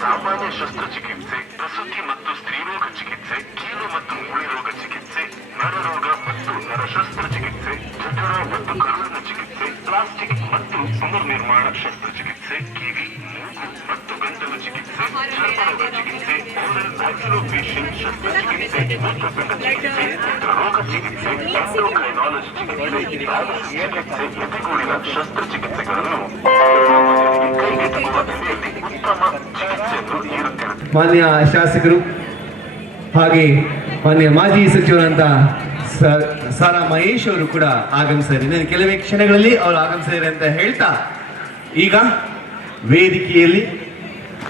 Це менше строчків. Це ಮಾನ್ಯ ಶಾಸಕರು ಹಾಗೆ ಮಾನ್ಯ ಮಾಜಿ ಸಚಿವರಂತ ಸಾರಾ ಮಹೇಶ್ ಅವರು ಕೂಡ ಆಗಮಿಸಿದ್ದಾರೆ. ಕೆಲವೇ ಕ್ಷಣಗಳಲ್ಲಿ ಅವರು ಆಗಮಿಸಿದ್ದಾರೆ ಅಂತ ಹೇಳ್ತಾ ಈಗ ವೇದಿಕೆಯಲ್ಲಿ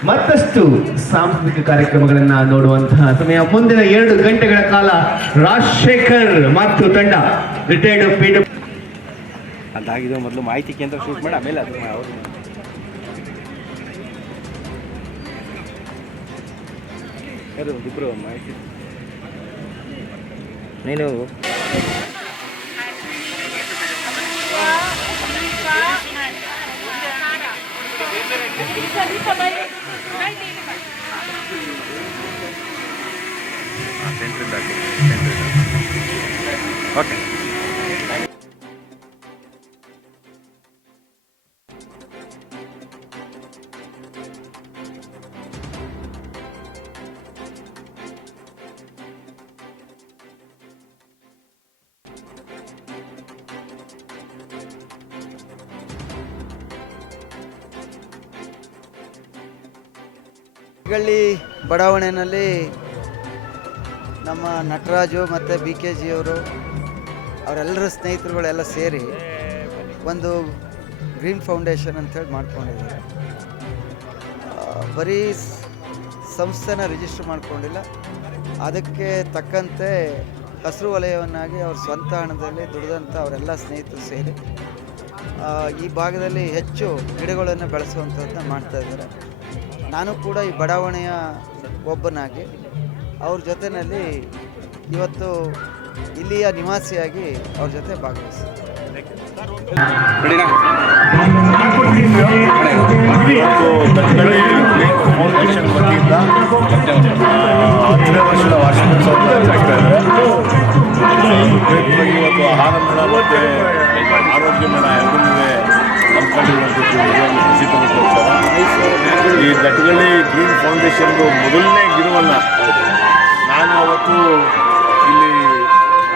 ಮತ್ತಷ್ಟು ಸಾಂಸ್ಕೃತಿಕ ಕಾರ್ಯಕ್ರಮಗಳನ್ನ ನೋಡುವಂತಹ ಸಮಯ. ಮುಂದಿನ ಎರಡು ಗಂಟೆಗಳ ಕಾಲ ರಾಜಶೇಖರ್ ಮತ್ತು ತಂಡ, ರಿಟೈರ್ಡ್ ಪಿ ಅದಾಗಿದೆ ಮೊದಲು ಮಾಹಿತಿ ಕೇಂದ್ರ ಶೂಟ್ ಮಾಡಿ, ಆಮೇಲೆ ಅದು ಅವರು ಇಬ್ಬರು ಮಾಹಿತಿ? ನೀನು. సెంటర్ దాకా సెంటర్ ఓకే. ಗಳ್ಳಿ ಬಡಾವಣೆಯಲ್ಲಿ ನಮ್ಮ ನಟರಾಜು ಮತ್ತು ಬಿ ಕೆ ಜಿಯವರು ಅವರೆಲ್ಲರ ಸ್ನೇಹಿತರುಗಳೆಲ್ಲ ಸೇರಿ ಒಂದು ಗ್ರೀನ್ ಫೌಂಡೇಶನ್ ಅಂತೇಳಿ ಮಾಡ್ಕೊಂಡಿದ್ದಾರೆ. ಬರೀ ಸಂಸ್ಥೆನ ರಿಜಿಸ್ಟರ್ ಮಾಡಿಕೊಂಡಿಲ್ಲ, ಅದಕ್ಕೆ ತಕ್ಕಂತೆ ಹಸಿರು ವಲಯವನ್ನಾಗಿ ಅವ್ರ ಸ್ವಂತ ಹಣದಲ್ಲಿ ದುಡಿದಂಥ ಅವರೆಲ್ಲ ಸ್ನೇಹಿತರು ಸೇರಿ ಈ ಭಾಗದಲ್ಲಿ ಹೆಚ್ಚು ಗಿಡಗಳನ್ನು ಬೆಳೆಸುವಂಥದ್ದನ್ನ ಮಾಡ್ತಾ ಇದ್ದಾರೆ. ನಾನು ಕೂಡ ಈ ಬಡಾವಣೆಯ ಒಬ್ಬನಾಗಿ ಅವ್ರ ಜೊತೆಯಲ್ಲಿ ಇವತ್ತು ಇಲ್ಲಿಯ ನಿವಾಸಿಯಾಗಿ ಅವ್ರ ಜೊತೆ ಭಾಗವಹಿಸ್ತೀನಿ ಆರೋಗ್ಯ ಮೇಳ ಈ ದಟ್ಟಗಳ್ಳಿ ಗ್ರೀನ್ ಫೌಂಡೇಶನ್ದು ಮೊದಲನೇ ಗಿಡವನ್ನು ನಾನು ಅವತ್ತು ಇಲ್ಲಿ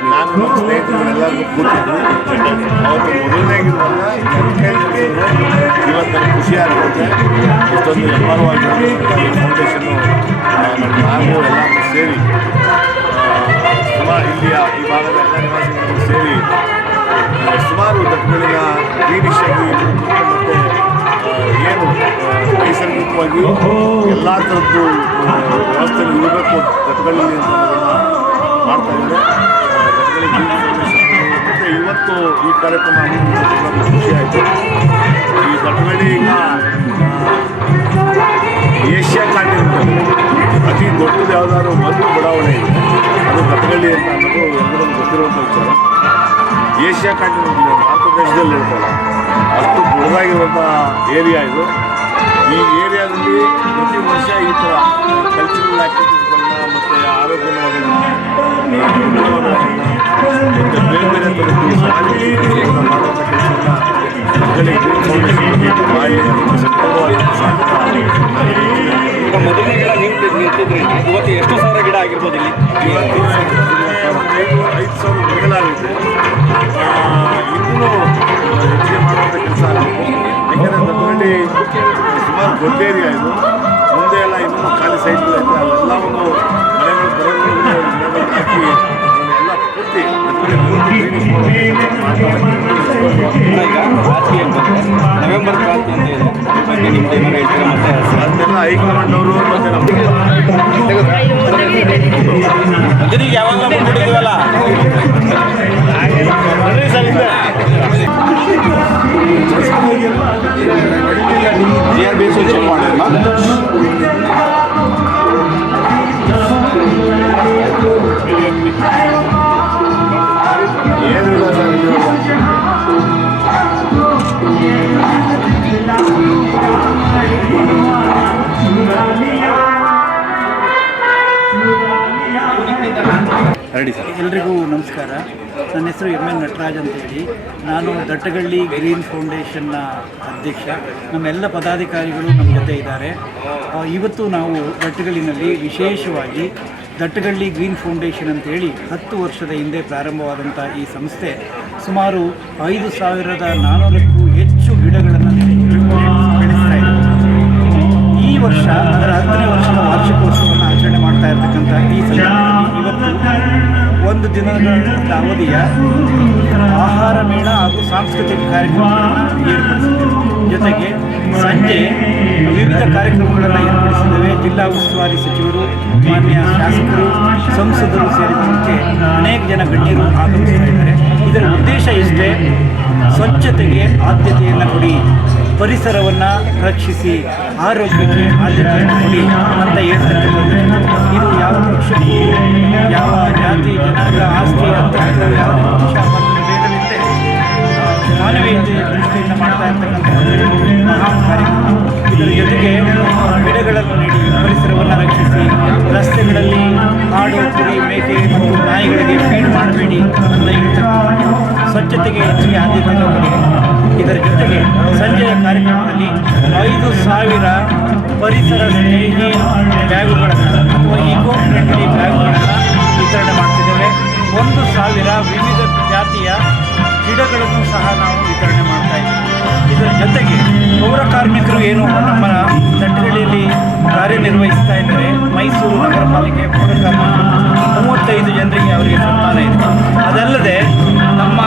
ನಾನು ನಮ್ಮ ಸ್ನೇಹಿತರೆಲ್ಲರಿಗೂ ಕೂತಿದ್ದು ಅವತ್ತು ಮೊದಲನೇ ಗಿಡವನ್ನು ಇವತ್ತು ನನಗೆ ಖುಷಿ ಆಗುತ್ತೆ ಇಷ್ಟೊಂದು ಈ ಫೌಂಡೇಶನ್ನು ನಮ್ಮ ನಾವು ಎಲ್ಲರೂ ಸೇರಿ ಇಲ್ಲಿಯ ಈ ಭಾಗದ ಎಲ್ಲ ನಿವಾಸಿಗಳು ಸೇರಿ ಸುಮಾರು ತಟ್ಟುಗಳಿನ ಆಗಿ ಮತ್ತು ಏನು ನೈಸರ್ಗಿಕವಾಗಿಯೂ ನೈಸರ್ಗಿಕವಾಗಿ ಎಲ್ಲ ಥರದ್ದು ಆ, ವ್ಯವಸ್ಥೆ ಇರಬೇಕು ತಟ್ಟುಗಳಲ್ಲಿ ಅಂತ ಮಾಡ್ತಾ ಇದ್ದಾರೆ. ಮತ್ತು ಇವತ್ತು ಈ ಕಾರ್ಯಕ್ರಮ ಖುಷಿಯಾಯಿತು ಈ ದಟ್ಟಗಳಿ ಈಗ ಏಷ್ಯಾ ಕಾಂಟಿನೆಂಟಲ್ಲಿ ಅತಿ ದೊಡ್ಡದು ಯಾವುದಾದ್ರು ಒಂದು ಬಡಾವಣೆ ಇದೆ. ಅದು ದಟ್ಟಗಳ್ಳಿ ಅಂತ ಅನ್ನೋದು ಎಲ್ಲರಿಗೂ ಗೊತ್ತಿರುವಂಥ ವಿಚಾರ. ಏಷ್ಯಾ ಕಾಂಟಿನೆಂಟ್ ಭಾರತ ದೇಶದಲ್ಲಿ ಇರ್ತಲ್ಲ ಅಷ್ಟು ದೊಡ್ಡದಾಗಿರುವಂಥ ಏರಿಯಾ ಇದು. ಈ ಏರಿಯಾದಲ್ಲಿ ದೊಡ್ಡ ಇದು. ಮುಂದೆ ಎಲ್ಲ ಇನ್ನೂ ಖಾಲಿ ಸೈಟ್ ಅಲ್ಲೆಲ್ಲವನ್ನು ಮನೆಗಳು ಮನೆಗಳು ಹಾಕಿ ಎಲ್ಲ ಪೂರ್ತಿ ನವೆಂಬರ್ ಕ್ರಾಂತಿ ಅಂತ ಇದೆ ಬಗ್ಗೆ ಮತ್ತೆ ಅದನ್ನೆಲ್ಲ ಹೈಕಮಾಂಡ್ ಅವರು ಮತ್ತೆ ನಮ್ಮ ಮಂದಿರಿಗೆ ಯಾವಾಗ ಮುಂದೂಡಿದೀವಲ್ಲ G R B S check sir ಎಲ್ರಿಗೂ ನಮಸ್ಕಾರ. ನನ್ನ ಹೆಸರು ಎಂ ಎನ್ ನಟರಾಜ್ ಅಂತೇಳಿ. ನಾನು ದಟ್ಟಗಳ್ಳಿ ಗ್ರೀನ್ ಫೌಂಡೇಶನ್ನ ಅಧ್ಯಕ್ಷ. ನಮ್ಮೆಲ್ಲ ಪದಾಧಿಕಾರಿಗಳು ನಮ್ಮ ಜೊತೆ ಇದ್ದಾರೆ. ಇವತ್ತು ನಾವು ದಟ್ಟಗಳ್ಳಿನಲ್ಲಿ ವಿಶೇಷವಾಗಿ ದಟ್ಟಗಳ್ಳಿ ಗ್ರೀನ್ ಫೌಂಡೇಶನ್ ಅಂತೇಳಿ ಹತ್ತು ವರ್ಷದ ಹಿಂದೆ ಪ್ರಾರಂಭವಾದಂಥ ಈ ಸಂಸ್ಥೆ ಸುಮಾರು ಐದು ಸಾವಿರದ ನಾನ್ನೂರಕ್ಕೂ ಹೆಚ್ಚು ಗಿಡಗಳನ್ನು ಬೆಳೆಸ್ತಾ ಇದೆ. ಈ ವರ್ಷ ಅದರ ಹತ್ತನೇ ವರ್ಷದ ವಾರ್ಷಿಕೋತ್ಸವವನ್ನು ಆಚರಣೆ ಮಾಡ್ತಾ ಇರತಕ್ಕಂಥ ಈ ಸಂದರ್ಭದಲ್ಲಿ ಇವತ್ತು ಒಂದು ದಿನದ ಅವಧಿಯ ಆಹಾರ ಮೇಳ ಹಾಗೂ ಸಾಂಸ್ಕೃತಿಕ ಏರ್ಪಡಿಸಿದ್ದೇವೆ ಜೊತೆಗೆ ಸಂಜೆ ವಿವಿಧ ಕಾರ್ಯಕ್ರಮಗಳನ್ನು ಏರ್ಪಡಿಸಿದ್ದೇವೆ. ಜಿಲ್ಲಾ ಉಸ್ತುವಾರಿ ಸಚಿವರು, ಮಾನ್ಯ ಶಾಸಕರು, ಸಂಸದರು ಸೇರಿದಂತೆ ಅನೇಕ ಜನ ಗಣ್ಯರು ಆಗಮಿಸ್ತಾ ಇದರ ಉದ್ದೇಶ ಇಷ್ಟೇ ಸ್ವಚ್ಛತೆಗೆ ಆದ್ಯತೆಯನ್ನು ಕೊಡಿ. ಪರಿಸರವನ್ನು ರಕ್ಷಿಸಿ ಆರೋಗ್ಯಕ್ಕೆ ಆದ್ಯತೆ ಕೊಡಿ ಅಂತ ಹೇಳ್ತಾರೆ. ಇದು ಯಾವ ಪಕ್ಷಕ್ಕೂ ಯಾವ ಜಾತಿ, ಜನಾಂಗ, ಆಸ್ತಿ ಅಂತ ಮಾನವೀಯತೆ ದೃಷ್ಟಿಯಿಂದ ಮಾಡ್ತಾ ಇರ್ತಕ್ಕಂಥ ಕಾರ್ಯಕ್ರಮ. ಇದರ ಜೊತೆಗೆ ಗಿಡಗಳನ್ನು ನೀಡಿ ಪರಿಸರವನ್ನು ಪರಿಸರ ಸ್ನೇಹಿ ಬ್ಯಾಗುಗಳನ್ನು ಅಥವಾ ಈಕೋ ಫ್ರೆಂಡ್ಲಿ ಬ್ಯಾಗುಗಳನ್ನು ವಿತರಣೆ ಮಾಡ್ತಿದ್ದೇವೆ ಒಂದು ಸಾವಿರ ವಿವಿಧ ಜಾತಿಯ ಗಿಡಗಳನ್ನು ಸಹ ನಾವು ವಿತರಣೆ ಮಾಡ್ತಾ ಇದ್ದೀವಿ ಇದರ ಜೊತೆಗೆ ಪೌರ ಕಾರ್ಮಿಕರು ಏನು ನಮ್ಮ ತಟ್ಟಗಳಿಯಲ್ಲಿ ಕಾರ್ಯನಿರ್ವಹಿಸ್ತಾ ಇದ್ದಾರೆ ಮೈಸೂರು ನಗರ ಪೌರ ಕಾರ್ಮಿಕರು ಮೂವತ್ತೈದು ಜನರಿಗೆ ಅವರಿಗೆ ಸನ್ಮಾನ ಇದೆ ಅದಲ್ಲದೆ ನಮ್ಮ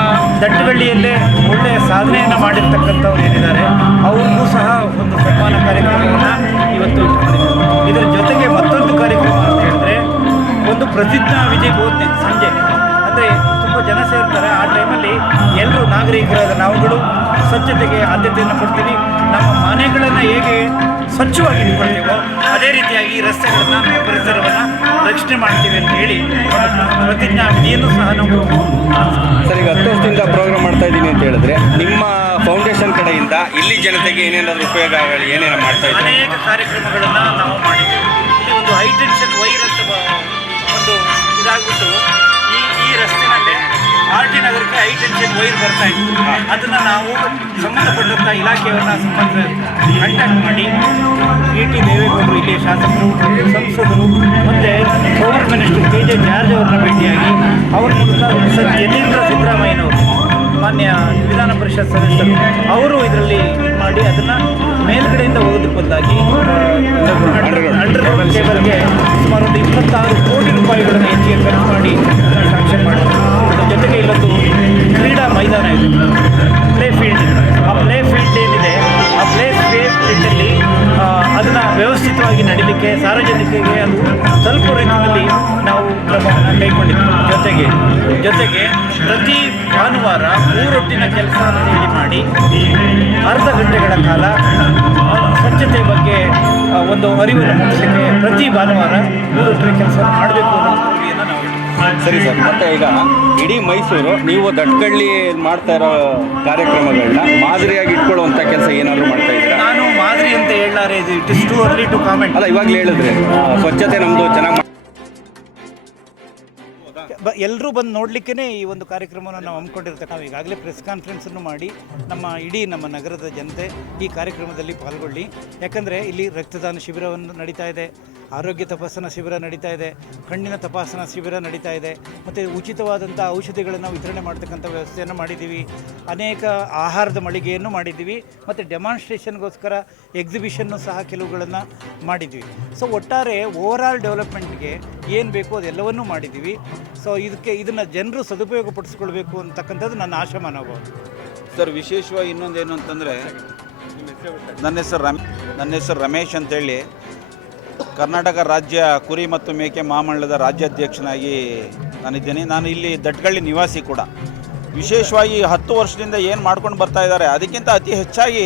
ದಟ್ಟಗಳ್ಳಿಯಲ್ಲೇ ಒಳ್ಳೆಯ ಸಾಧನೆಯನ್ನು ಮಾಡಿರ್ತಕ್ಕಂಥವ್ರು ಏನಿದ್ದಾರೆ, ಅವ್ರಿಗೂ ಸಹ ಒಂದು ಸನ್ಮಾನ ಕಾರ್ಯಕ್ರಮವನ್ನು ಇವತ್ತು ಇದರ ಜೊತೆಗೆ ಮತ್ತೊಂದು ಕಾರ್ಯಕ್ರಮ ಅಂತ ಹೇಳಿದ್ರೆ ಒಂದು ಪ್ರತಿಜ್ಞಾ ವಿಜಯ್ ಬೋಧನೆ ಸಂಜೆ. ಅಂದರೆ ತುಂಬ ಜನ ಸೇರ್ತಾರೆ. ಆ ಟೈಮಲ್ಲಿ ಎಲ್ಲರೂ ನಾಗರಿಕರಾದ ನಾವುಗಳು ಸ್ವಚ್ಛತೆಗೆ ಆದ್ಯತೆಯನ್ನು ಕೊಡ್ತೀವಿ. ನಮ್ಮ ಮನೆಗಳನ್ನು ಹೇಗೆ ಸ್ವಚ್ಛವಾಗಿ ಇಟ್ಕೊಳ್ತೀವೋ ಅದೇ ರೀತಿಯಾಗಿ ರಸ್ತೆಗಳನ್ನು, ಪರಿಸರವನ್ನು ರಕ್ಷಣೆ ಮಾಡ್ತೀವಿ ಅಂತ ಹೇಳಿ ಪ್ರತಿಜ್ಞಾ ವಿಧಿಯನ್ನು ಸಹ ನಾವು ಸರ್, ಈಗ ಹತ್ತು ವರ್ಷದಿಂದ ಪ್ರೋಗ್ರಾಮ್ ಮಾಡ್ತಾ ಇದ್ದೀನಿ ಅಂತ ಹೇಳಿದ್ರೆ ನಿಮ್ಮ ಫೌಂಡೇಶನ್ ಕಡೆಯಿಂದ ಇಲ್ಲಿ ಜನತೆಗೆ ಏನೇನಾದರೂ ಉಪಯೋಗ ಆಗಲಿ ಏನೇನು ಮಾಡ್ತಾ ಇದ್ದಾರೆ. ಅನೇಕ ಕಾರ್ಯಕ್ರಮಗಳನ್ನು ನಾವು ಮಾಡಿದ್ದೇವೆ. ಇಲ್ಲಿ ಒಂದು ಹೈ ಟೆನ್ಷನ್ ವೈರ್ ಅಂತ ಒಂದು ಇದಾಗ್ಬಿಟ್ಟು ಈ ಈ ರಸ್ತೆನಲ್ಲಿ ಆರ್ ಟಿ ನಗರಕ್ಕೆ ಹೈ ಟೆನ್ಷನ್ ವೈರ್ ಬರ್ತಾ ಇತ್ತು. ಅದನ್ನು ನಾವು ಸಂಬಂಧಪಟ್ಟಂಥ ಇಲಾಖೆಯನ್ನು ಸಂಬಂಧ ಕಾಂಟ್ಯಾಕ್ಟ್ ಮಾಡಿ ಎ ಟಿ ದೇವೇಗೌಡರು ಇಲ್ಲಿ ಶಾಸಕರು ಸಂಸದರು ಮತ್ತು power minister K J George ಅವರನ್ನ ಭೇಟಿಯಾಗಿ ಅವ್ರ ಮೂಲಕ ಯತೀಂದ್ರ ಸಿದ್ದರಾಮಯ್ಯನವರು ಮಾನ್ಯ ವಿಧಾನ ಪರಿಷತ್ ಸದಸ್ಯರು ಅವರು ಇದರಲ್ಲಿ ಮಾಡಿ ಅದನ್ನು ಮೇಲ್ಗಡೆಯಿಂದ ಹೋಗೋದ್ರ ಬದಲಾಗಿ ಅಂಡರ್ ಟೇಬಲ್ಗೆ ಸುಮಾರು ಒಂದು ಇಪ್ಪತ್ತಾರು ಕೋಟಿ ರೂಪಾಯಿಗಳನ್ನು ಹೆಚ್ಚಿಗೆ ಖರ್ಚು ಮಾಡಿ ಸ್ಯಾಂಕ್ಷನ್ ಮಾಡಿದ್ರು ಜೊತೆಗೆ ಇಲ್ಲೊಂದು ಕ್ರೀಡಾ ಮೈದಾನ ಇದೆ. ಪ್ಲೇ ಫೀಲ್ಡ್ ಆ ಪ್ಲೇ ಫೀಲ್ಡ್ ಏನಿದೆ, ಆ ಪ್ಲೇ ಫೀಲ್ಡಲ್ಲಿ ಅದನ್ನು ವ್ಯವಸ್ಥಿತವಾಗಿ ನಡೀಲಿಕ್ಕೆ, ಸಾರ್ವಜನಿಕರಿಗೆ ಅದು ತಲುಪುವ ರೀತಿಯಲ್ಲಿ ನಾವು ಕ್ರಮವನ್ನು ಜೊತೆಗೆ ಜೊತೆಗೆ ಪ್ರತಿ ಭಾನುವಾರ ಮೂರೊಟ್ಟಿನ ಕೆಲಸ ಹೇಳಿ ಮಾಡಿ ಅರ್ಧ ಗಂಟೆಗಳ ಕಾಲ ಸ್ವಚ್ಛತೆ ಬಗ್ಗೆ ಒಂದು ಅರಿವನ್ನು ಮೂಡಿಸಲಿಕ್ಕೆ ಪ್ರತಿ ಭಾನುವಾರ ಮೂರೊಟ್ಟಿನ ಕೆಲಸ ಮಾಡಬೇಕು ಅನ್ನೋ. ಸರಿ ಸರ್ ಮತ್ತೆ ಈಗ ಇಡೀ ಮೈಸೂರು ನೀವು ದಟ್ಕಳ್ಳಿ ಮಾಡ್ತಾ ಇರೋ ಕಾರ್ಯಕ್ರಮಗಳನ್ನ ಮಾದರಿಯಾಗಿ ಇಟ್ಕೊಳ್ಳುವಂಥ ಕೆಲಸ ಏನಾದರೂ ಮಾಡ್ತಾ ಇದ್ದೀರಾ ನಾನು ಮಾದರಿ ಅಂತ ಹೇಳಲಾರೆ ಇದು it is too early to comment ಅಲ್ಲ ಇವಾಗಲೇ ಹೇಳಿದ್ರೆ ಸ್ವಚ್ಛತೆ ನಮ್ಮದು ಚೆನ್ನಾಗಿ ಎಲ್ಲರೂ ಬಂದು ನೋಡಲಿಕ್ಕೇ ಈ ಒಂದು ಕಾರ್ಯಕ್ರಮವನ್ನು ನಾವು ಹಮ್ಮಿಕೊಂಡಿರ್ತಕ್ಕ ನಾವು ಈಗಾಗಲೇ ಪ್ರೆಸ್ ಕಾನ್ಫರೆನ್ಸನ್ನು ಮಾಡಿ ನಮ್ಮ ಇಡೀ ನಮ್ಮ ನಗರದ ಜನತೆ ಈ ಕಾರ್ಯಕ್ರಮದಲ್ಲಿ ಪಾಲ್ಗೊಳ್ಳಿ. ಯಾಕಂದರೆ ಇಲ್ಲಿ ರಕ್ತದಾನ ಶಿಬಿರವನ್ನು ನಡೀತಾ ಇದೆ. ಆರೋಗ್ಯ ತಪಾಸಣಾ ಶಿಬಿರ ನಡೀತಾ ಇದೆ ಕಣ್ಣಿನ ತಪಾಸಣಾ ಶಿಬಿರ ನಡೀತಾ ಇದೆ ಮತ್ತು ಉಚಿತವಾದಂಥ ಔಷಧಿಗಳನ್ನು ವಿತರಣೆ ಮಾಡ್ತಕ್ಕಂಥ ವ್ಯವಸ್ಥೆಯನ್ನು ಮಾಡಿದ್ದೀವಿ. ಅನೇಕ ಆಹಾರದ ಮಳಿಗೆಯನ್ನು ಮಾಡಿದ್ದೀವಿ ಮತ್ತು ಡೆಮಾನ್ಸ್ಟ್ರೇಷನ್ಗೋಸ್ಕರ ಎಕ್ಸಿಬಿಷನ್ನು ಸಹ ಕೆಲವುಗಳನ್ನು ಮಾಡಿದ್ವಿ ಸೊ ಒಟ್ಟಾರೆ ಓವರ್ ಆಲ್ ಡೆವಲಪ್ಮೆಂಟ್ಗೆ ಏನು ಬೇಕೋ ಅದೆಲ್ಲವನ್ನೂ ಮಾಡಿದ್ದೀವಿ. ಸೊ ಇದಕ್ಕೆ ಇದನ್ನು ಜನರು ಸದುಪಯೋಗ ಪಡಿಸ್ಕೊಳ್ಬೇಕು ಅಂತಕ್ಕಂಥದ್ದು ನನ್ನ ಆಶಾ ಮನೋಭಾವ ಸರ್ ವಿಶೇಷವಾಗಿ ಇನ್ನೊಂದೇನು ಅಂತಂದರೆ ನನ್ನ ಹೆಸರು ರಮ್ ನನ್ನ ಹೆಸರು ರಮೇಶ್ ಅಂತೇಳಿ ಕರ್ನಾಟಕ ರಾಜ್ಯ ಕುರಿ ಮತ್ತು ಮೇಕೆ ಮಹಾಮಂಡಲದ ರಾಜ್ಯಾಧ್ಯಕ್ಷನಾಗಿ ನಾನಿದ್ದೇನೆ. ನಾನು ಇಲ್ಲಿ ದಟ್ಗಳ್ಳಿ ನಿವಾಸಿ ಕೂಡ. ವಿಶೇಷವಾಗಿ ಹತ್ತು ವರ್ಷದಿಂದ ಏನು ಮಾಡ್ಕೊಂಡು ಬರ್ತಾ ಇದ್ದಾರೆ, ಅದಕ್ಕಿಂತ ಅತಿ ಹೆಚ್ಚಾಗಿ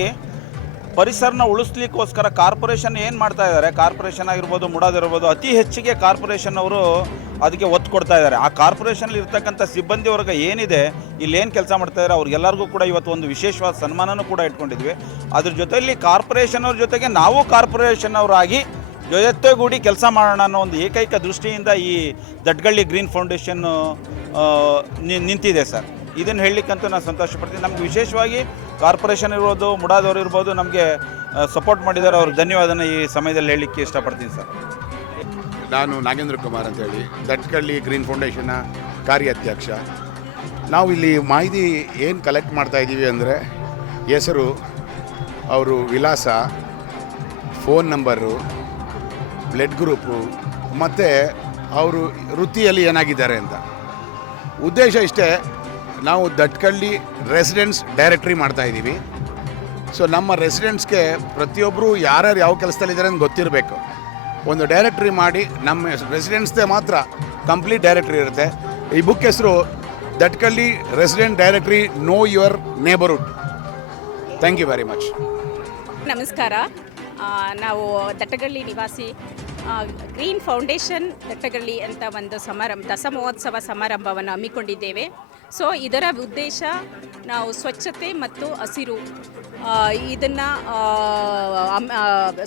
ಪರಿಸರನ ಉಳಿಸ್ಲಿಕ್ಕೋಸ್ಕರ ಕಾರ್ಪೊರೇಷನ್ ಏನು ಮಾಡ್ತಾ ಇದ್ದಾರೆ, ಕಾರ್ಪೊರೇಷನ್ ಆಗಿರ್ಬೋದು ಮುಡಾದಿರ್ಬೋದು ಅತಿ ಹೆಚ್ಚಿಗೆ ಕಾರ್ಪೊರೇಷನ್ ಅವರು ಅದಕ್ಕೆ ಒತ್ತು ಕೊಡ್ತಾ ಇದ್ದಾರೆ. ಆ ಕಾರ್ಪೊರೇಷನಲ್ಲಿ ಇರ್ತಕ್ಕಂಥ ಸಿಬ್ಬಂದಿ ವರ್ಗ ಏನಿದೆ, ಇಲ್ಲಿ ಏನು ಕೆಲಸ ಮಾಡ್ತಾ ಇದ್ದಾರೆ, ಅವ್ರಿಗೆಲ್ಲರಿಗೂ ಕೂಡ ಇವತ್ತು ಒಂದು ವಿಶೇಷವಾದ ಸನ್ಮಾನನೂ ಕೂಡ ಇಟ್ಕೊಂಡಿದ್ವಿ. ಅದ್ರ ಜೊತೆಯಲ್ಲಿ ಕಾರ್ಪೊರೇಷನ್ ಅವ್ರ ಜೊತೆಗೆ ನಾವು ಕಾರ್ಪೊರೇಷನ್ ಅವರಾಗಿ ಜೊತೆಗೂಡಿ ಕೆಲಸ ಮಾಡೋಣ ಅನ್ನೋ ಒಂದು ಏಕೈಕ ದೃಷ್ಟಿಯಿಂದ ಈ ದಡ್ಗಳ್ಳಿ ಗ್ರೀನ್ ಫೌಂಡೇಶನ್ನು ಆ, ನಿ- ನಿಂತಿದೆ ಸರ್. ಇದನ್ನು ಹೇಳಲಿಕ್ಕಂತೂ ನಾನು ಸಂತೋಷ ಪಡ್ತೀನಿ ನಮ್ಗೆ ವಿಶೇಷವಾಗಿ ಕಾರ್ಪೊರೇಷನ್ ಇರ್ಬೋದು ಮುಡಾದವ್ರು ಇರ್ಬೋದು ನಮಗೆ ಸಪೋರ್ಟ್ ಮಾಡಿದ್ದಾರೆ. ಅವ್ರಿಗೆ ಧನ್ಯವಾದನ ಈ ಸಮಯದಲ್ಲಿ ಹೇಳಲಿಕ್ಕೆ ಇಷ್ಟಪಡ್ತೀನಿ ಸರ್. ನಾನು ನಾಗೇಂದ್ರ ಕುಮಾರ್ ಅಂತೇಳಿ ದಟ್ಕಳ್ಳಿ ಗ್ರೀನ್ ಫೌಂಡೇಶನ್ನ ಕಾರ್ಯಾಧ್ಯಕ್ಷ. ನಾವು ಇಲ್ಲಿ ಮಾಹಿತಿ ಏನು ಕಲೆಕ್ಟ್ ಮಾಡ್ತಾ ಇದ್ದೀವಿ ಅಂದರೆ ಹೆಸರು ಅವರು ವಿಳಾಸ ಫೋನ್ ನಂಬರು ಬ್ಲಡ್ ಗ್ರೂಪು, ಮತ್ತು ಅವರು ವೃತ್ತಿಯಲ್ಲಿ ಏನಾಗಿದ್ದಾರೆ ಅಂತ. ಉದ್ದೇಶ ಇಷ್ಟೇ, ನಾವು ದಟ್ಕಳ್ಳಿ ರೆಸಿಡೆನ್ಸ್ ಡೈರೆಕ್ಟ್ರಿ ಮಾಡ್ತಾ ಇದ್ದೀವಿ. ಸೊ, ನಮ್ಮ ರೆಸಿಡೆಂಟ್ಸ್ಗೆ ಪ್ರತಿಯೊಬ್ಬರು ಯಾರ್ಯಾರು ಯಾವ ಕೆಲಸದಲ್ಲಿದ್ದಾರೆ ಅಂತ ಗೊತ್ತಿರಬೇಕು. ಒಂದು ಡೈರೆಕ್ಟ್ರಿ ಮಾಡಿ, ನಮ್ಮ ರೆಸಿಡೆಂಟ್ಸ್ದೇ ಮಾತ್ರ ಕಂಪ್ಲೀಟ್ ಡೈರೆಕ್ಟ್ರಿ ಇರುತ್ತೆ. ಈ ಬುಕ್ ಹೆಸರು Datkalli resident directory know your neighbourhood. Thank you very much. ನಮಸ್ಕಾರ. ನಾವು ದಟ್ಟಗಳ್ಳಿ ನಿವಾಸಿ ಗ್ರೀನ್ ಫೌಂಡೇಶನ್ ದಟ್ಟಗಳ್ಳಿ ಅಂತ ಒಂದು ಸಮಾರಂಭ ದಸ ಮಹೋತ್ಸವ ಸಮಾರಂಭವನ್ನು ಹಮ್ಮಿಕೊಂಡಿದ್ದೇವೆ. ಸೊ ಇದರ ಉದ್ದೇಶ ನಾವು ಸ್ವಚ್ಛತೆ ಮತ್ತು ಹಸಿರು ಇದನ್ನು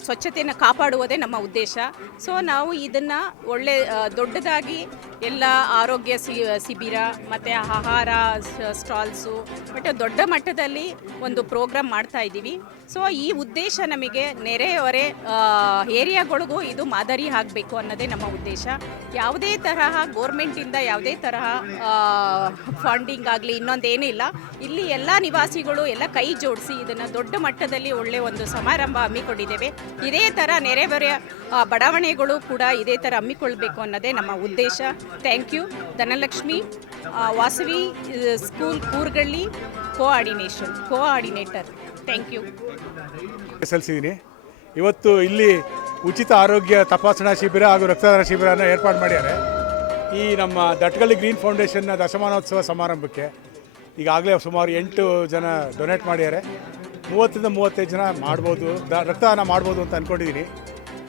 ಸ್ವಚ್ಛತೆಯನ್ನು ಕಾಪಾಡುವುದೇ ನಮ್ಮ ಉದ್ದೇಶ. ಸೊ ನಾವು ಇದನ್ನು ಒಳ್ಳೆ ದೊಡ್ಡದಾಗಿ ಎಲ್ಲ ಆರೋಗ್ಯ ಶಿಬಿರ ಮತ್ತು ಆಹಾರ ಸ್ಟಾಲ್ಸು ಮತ್ತು ದೊಡ್ಡ ಮಟ್ಟದಲ್ಲಿ ಒಂದು ಪ್ರೋಗ್ರಾಮ್ ಮಾಡ್ತಾ ಇದ್ದೀವಿ. ಸೊ ಈ ಉದ್ದೇಶ ನಮಗೆ ನೆರೆಹೊರೆ ಏರಿಯಾಗಳಿಗೂ ಇದು ಮಾದರಿ ಆಗಬೇಕು ಅನ್ನೋದೇ ನಮ್ಮ ಉದ್ದೇಶ. ಯಾವುದೇ ತರಹ ಗೋರ್ಮೆಂಟಿಂದ ಯಾವುದೇ ತರಹ ಫಂಡಿಂಗ್ ಆಗಲಿ ಇನ್ನೊಂದೇನೂ ಇಲ್ಲ. ಇಲ್ಲಿ ಎಲ್ಲ ನಿವಾಸಿಗಳು ಎಲ್ಲ ಕೈ ಜೋಡಿಸಿ ಇದನ್ನು ದೊಡ್ಡ ಮಟ್ಟದಲ್ಲಿ ಒಳ್ಳೆಯ ಒಂದು ಸಮಾರಂಭ ಹಮ್ಮಿಕೊಂಡಿದ್ದೇವೆ. ಇದೇ ಥರ ನೆರೆಹೊರೆ ಆ, ಬಡಾವಣೆಗಳು ಕೂಡ ಇದೇ ಥರ ಹಮ್ಮಿಕೊಳ್ಬೇಕು ಅನ್ನೋದೇ ನಮ್ಮ ಉದ್ದೇಶ. Thank you Dhanalakshmi Vasavi school Koorgalli coordination coordinator thank you ಸಲ್ಲಿಸಿದ್ದೀನಿ. ಇವತ್ತು ಇಲ್ಲಿ ಉಚಿತ ಆರೋಗ್ಯ ತಪಾಸಣಾ ಶಿಬಿರ ಹಾಗೂ ರಕ್ತದಾನ ಶಿಬಿರನ ಏರ್ಪಾಡು ಮಾಡ್ಯಾರೆ ಈ ನಮ್ಮ ದಟ್ಗಳ್ಳಿ ಗ್ರೀನ್ ಫೌಂಡೇಶನ್ನ ದಶಮಾನೋತ್ಸವ ಸಮಾರಂಭಕ್ಕೆ ಈಗಾಗಲೇ ಸುಮಾರು ಎಂಟು ಜನ ಡೊನೇಟ್ ಮಾಡ್ಯಾರೆ ಮೂವತ್ತರಿಂದ ಮೂವತ್ತೈದು ಜನ ಮಾಡ್ಬೋದು ರಕ್ತದಾನ ಮಾಡ್ಬೋದು ಅಂತ ಅಂದ್ಕೊಂಡಿದ್ದೀನಿ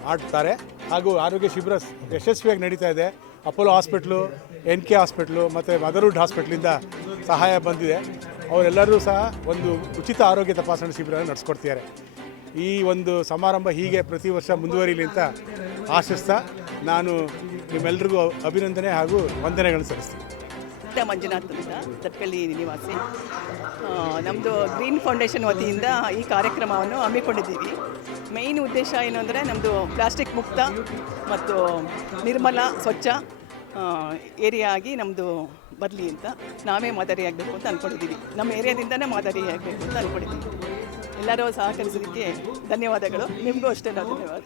ಮಾಡ್ತಾರೆ ಹಾಗೂ ಆರೋಗ್ಯ ಶಿಬಿರ ಯಶಸ್ವಿಯಾಗಿ ನಡೀತಾ ಇದೆ. Apollo hospital, N K hospital ಮತ್ತು ಮದರ್ವುಡ್ ಹಾಸ್ಪಿಟ್ಲಿಂದ ಸಹಾಯ ಬಂದಿದೆ. ಅವರೆಲ್ಲರೂ ಸಹ ಒಂದು ಉಚಿತ ಆರೋಗ್ಯ ತಪಾಸಣಾ ಶಿಬಿರ ನಡೆಸ್ಕೊಡ್ತಿದ್ದಾರೆ. ಈ ಒಂದು ಸಮಾರಂಭ ಹೀಗೆ ಪ್ರತಿ ವರ್ಷ ಮುಂದುವರಿಲಿ ಅಂತ ಆಶಿಸ್ತಾ ನಾನು ನಿಮ್ಮೆಲ್ಲರಿಗೂ ಅಭಿನಂದನೆ ಹಾಗೂ ವಂದನೆಗಳನ್ನು ಸಲ್ಲಿಸ್ತೀನಿ. ಪುಟ್ಟ ಮಂಜುನಾಥ್ ಅಂತ. ತಟ್ಕಳ್ಳಿ ನಿವಾಸಿ. ನಮ್ಮದು ಗ್ರೀನ್ ಫೌಂಡೇಶನ್ ವತಿಯಿಂದ ಈ ಕಾರ್ಯಕ್ರಮವನ್ನು ಹಮ್ಮಿಕೊಂಡಿದ್ದೀವಿ. ಮೇಯ್ನ್ ಉದ್ದೇಶ ಏನು ಅಂದರೆ ನಮ್ಮದು ಪ್ಲಾಸ್ಟಿಕ್ ಮುಕ್ತ ಮತ್ತು ನಿರ್ಮಲ, ಸ್ವಚ್ಛ ಏರಿಯಾ ಆಗಿ ನಮ್ಮದು ಬರಲಿ ಅಂತ ನಾವೇ ಮಾದರಿಯಾಗಬೇಕು ಅಂತ ಅಂದ್ಕೊಂಡಿದ್ದೀವಿ ನಮ್ಮ ಏರಿಯಾದಿಂದನೇ ಮಾದರಿಯಾಗಬೇಕು ಅಂತ ಅಂದ್ಕೊಂಡಿದ್ದೀವಿ ಎಲ್ಲರೂ ಸಹಕರಿಸೋದಕ್ಕೆ ಧನ್ಯವಾದಗಳು. ನಿಮಗೂ ಅಷ್ಟೇ ಧನ್ಯವಾದ